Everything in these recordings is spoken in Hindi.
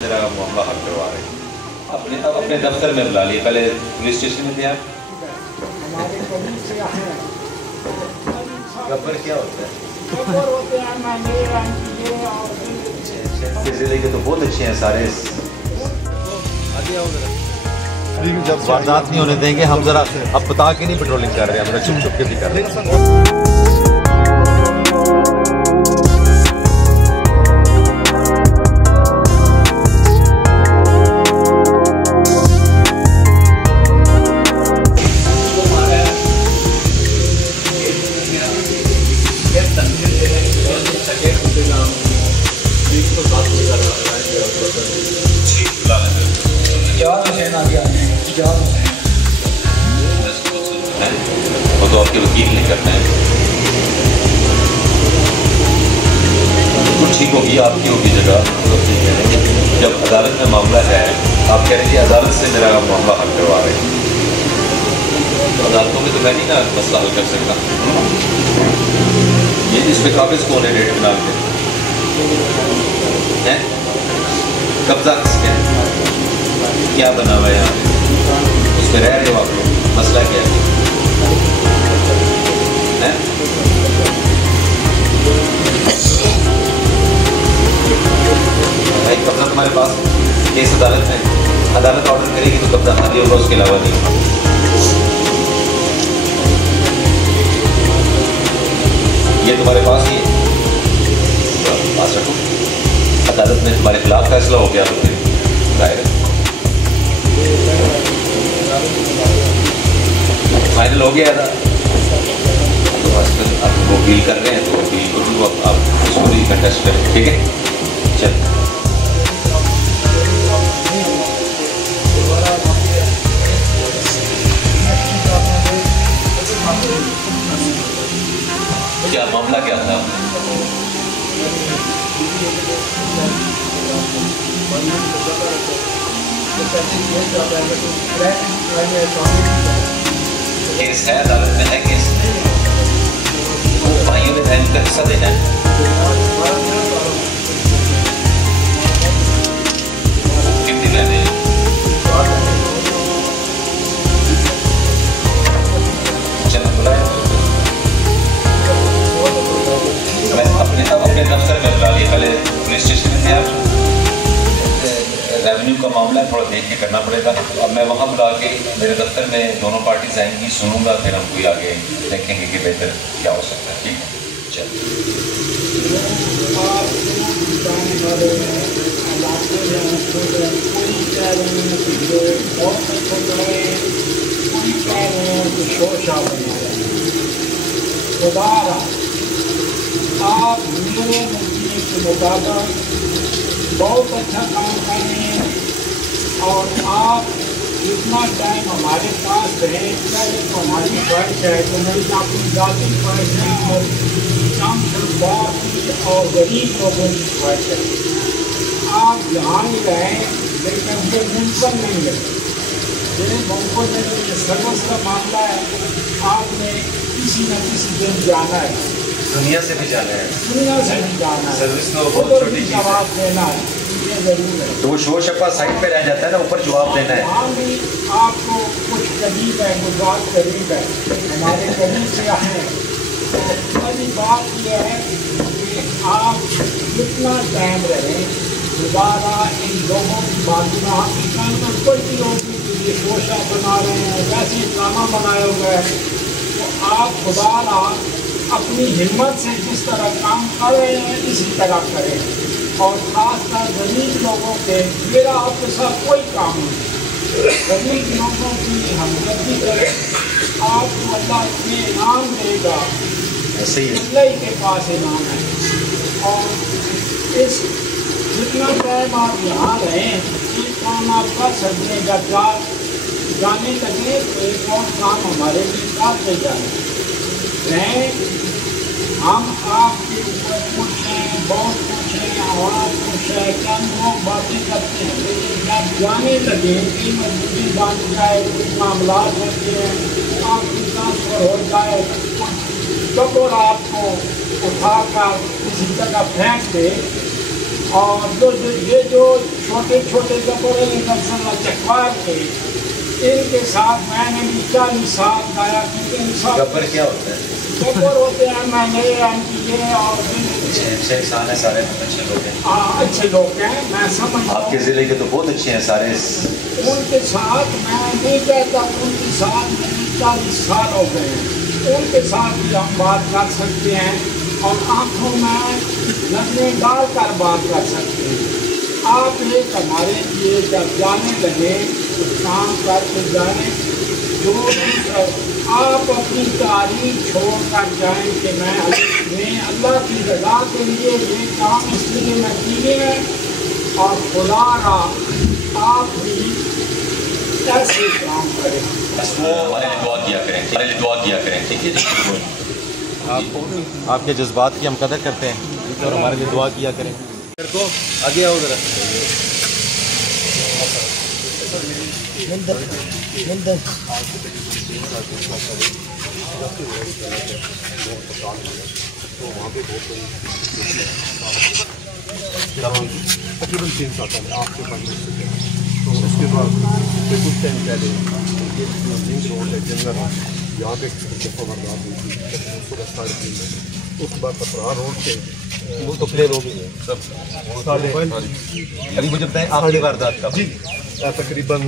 मेरा मामला हल करवा रहे हैं। अपने दफ्तर में बुला लिए। पहले पुलिस स्टेशन में थे आप? गब्बर क्या होता है? जिले के तो बहुत अच्छे हैं सारे। जब वारदात नहीं होने देंगे हम, जरा अब बता के नहीं पेट्रोलिंग कर रहे हैं, हम छुप छुप के भी कर रहे हैं। वो तो आपके वकील नहीं करते हैं। तो ठीक होगी, आपकी होगी जगह, तो ठीक है। जब अदालत में मामला है, आप कह रहे हैं कि अदालत से मेरा मामला हल करवा रहे हैं, तो अदालतों में तो मैं नहीं ना मसला हल कर सकता। ये इस पे कागज कौन है डेट के नाम पे? हैं? कब्जा किसके है? क्या बना हुआ है यहाँ पे? उस पर रह रहे हो आप लोग, मसला क्या है? भाई कब्जा तुम्हारे पास, केस अदालत में, अदालत ऑर्डर करेगी तो कब्जा खाली होगा, उसके अलावा नहीं। ये तुम्हारे पास ही है, पास रखो। अदालत में तुम्हारे खिलाफ फैसला हो गया तो फिर दायर फाइनल हो गया था, तो आजकल आप वो अपील कर रहे हैं, तो अपील को भी आप उसको भी कंटेस्ट करें, ठीक है? चल क्या मामला क्या था? केस है, अदालत में है केस। वो भाइयों ने बहन का हिस्सा देना है। कितनी बहनें हैं? चलो बुलाए। मैं अपने दफ्तर में बुला लिया। पहले पुलिस स्टेशन में थे आप? रेवेन्यू का मामला है, थोड़ा देख के करना पड़ेगा। अब मैं वहाँ बुला के मेरे दफ्तर में दोनों पार्टीज आएंगी, सुनूंगा, फिर हम कोई आगे देखेंगे कि बेहतर क्या हो सकता है। ठीक है, चलो। आप मेरे नजरिए के मुताबिक बहुत अच्छा काम कर रहे हैं, और आप जितना टाइम हमारे पास है, चाहे तो हमारी ख्वाहिश है, तो मेरी अपनी जाती ख्वाहिश है और कम सरकार की और गरीब लोगों की ख्वाहिश है। आप यहाँ ही रहें, लेकिन उनके मुंसम नहीं रहे। जिन मुल्कों में जो सर्विस का मामला है, आपने किसी न किसी दिन जाना है, दुनिया से भी जाना है, दुनिया से भी जाना है, सर्विस तो बहुत छोटी चीज़ जवाब देना है, ये जरूर है। तो वो शोर शप्पा साइड पे रह जाता है ना, ऊपर जवाब देना है। वहाँ भी आपको कुछ करीब है, गुजरात करीब है, हमारे करीब से आए हैं। तो पहली बात यह है कि आप जितना टाइम रहें, दोबारा इन लोगों की बातों में पाकिस्तान में कोई भी लोग ये शोशा बना रहे हैं, वैसे ड्रामा बनाए हुए हैं, तो आप दोबारा अपनी हिम्मत से जिस तरह काम कर रहे हैं इसी तरह करें, और ख़ासकर गरीब लोगों के, मेरा आपके साथ कोई काम नहीं, गरीब लोगों की हमदर्दी करें। आपको अल्लाह इसमें इनाम देगा, अल्लाह के पास इनाम है। और इस जितना टाइम आप यहाँ रहें, ये काम आप कर सकते हैं। जब जाने लगे तो एक और काम हमारे लिए करते जाए रहें। हम आपके ऊपर खुश हैं, बहुत खुश हैं, आवाज़ खुश है, चंद लोग बातें करते हैं, लेकिन जब जाने लगे कि मजबूरी बन जाए, कुछ मामला होते हैं, आपकी ट्रांसफर हो जाए, जब और आपको उठाकर किसी जगह फेंक दे, और ये जो छोटे छोटे गब्बर नक्सल चकवार थे, इनके साथ मैंने भी 40 साल गाया। गब्बर क्या होता है? गब्बर होते हैं मैंने ये और अच्छे इंसान है, सारे अच्छे लोग हैं। अच्छे लोग हैं, मैं समझ। आपके ज़िले के तो बहुत अच्छे हैं सारे। उनके साथ मैं नहीं कहता, उनके साथ मेरे 40 साल हो गए हैं। उनके साथ भी हम बात कर सकते हैं और आँखों में नजरें डाल कर बात कर सकते हैं। आप एक हमारे लिए जब जाने लगे तो काम करके जाने, जो आप अपनी तारीफ छोड़ कर जाएँ कि मैं अल्लाह की रज़ा के लिए ये काम इसलिए मैं किए हैं और खुदा रहा आप भी ऐसे काम करें। हमारे लिए दुआ किया करें, हमारे लिए दुआ किया करें, ठीक है? आपके जज्बात की हम कदर करते हैं और हमारे लिए दुआ किया करें। को आगे आओ जरा। तकरीबन 3 साल पहले आपके पास तो उसके बाद फिर कुछ टाइम पहले ये जो लिंक रोड है जंगल है, यहाँ पे दफ़ा बर्दाश्त हुई थी उसको रास्ता में। उसके बाद पथरार रोड से वो तो क्लियर हो गई है सब। अभी मुझे बताएं आपकी वारदात का। जी तकरीबन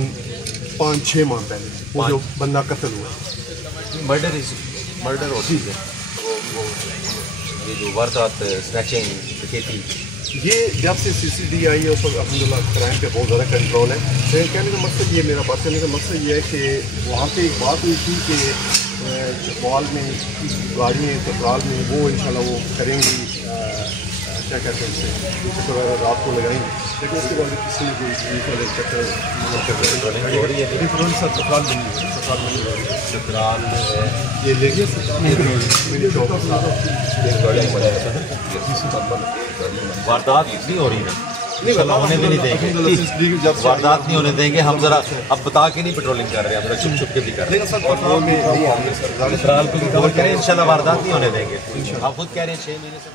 5-6 माह पहले वो जो बंदा कत्ल हुआ, मर्डर होती है वो ये जो वारदात स्नैचिंग डकैती, ये जब से CCD आई है उस वक्त अल्हम्दुलिल्लाह क्राइम पे बहुत ज़्यादा कंट्रोल है। मेरे कहने का मकसद ये, मेरा बात करने का मकसद ये है कि वहाँ पे एक बात हुई थी कि चकवाल में गाड़ियाँ पेट्रोल में वो इंशाल्लाह वो करेंगी, क्या कहते हैं उसे रात को लगाएंगे, लेकिन उसके बाद किसी ने कोई ये लेके वारदात नहीं हो रही है, इंशाल्लाह होने भी नहीं देंगे। वारदात नहीं होने देंगे हम। जरा अब बता के नहीं पेट्रोलिंग कर रहे हैं, हम जरा छुप छुप के भी कर रहे हैं। इंशाल्लाह वारदात नहीं होने देंगे। आप खुद कह रहे हैं 6 महीने से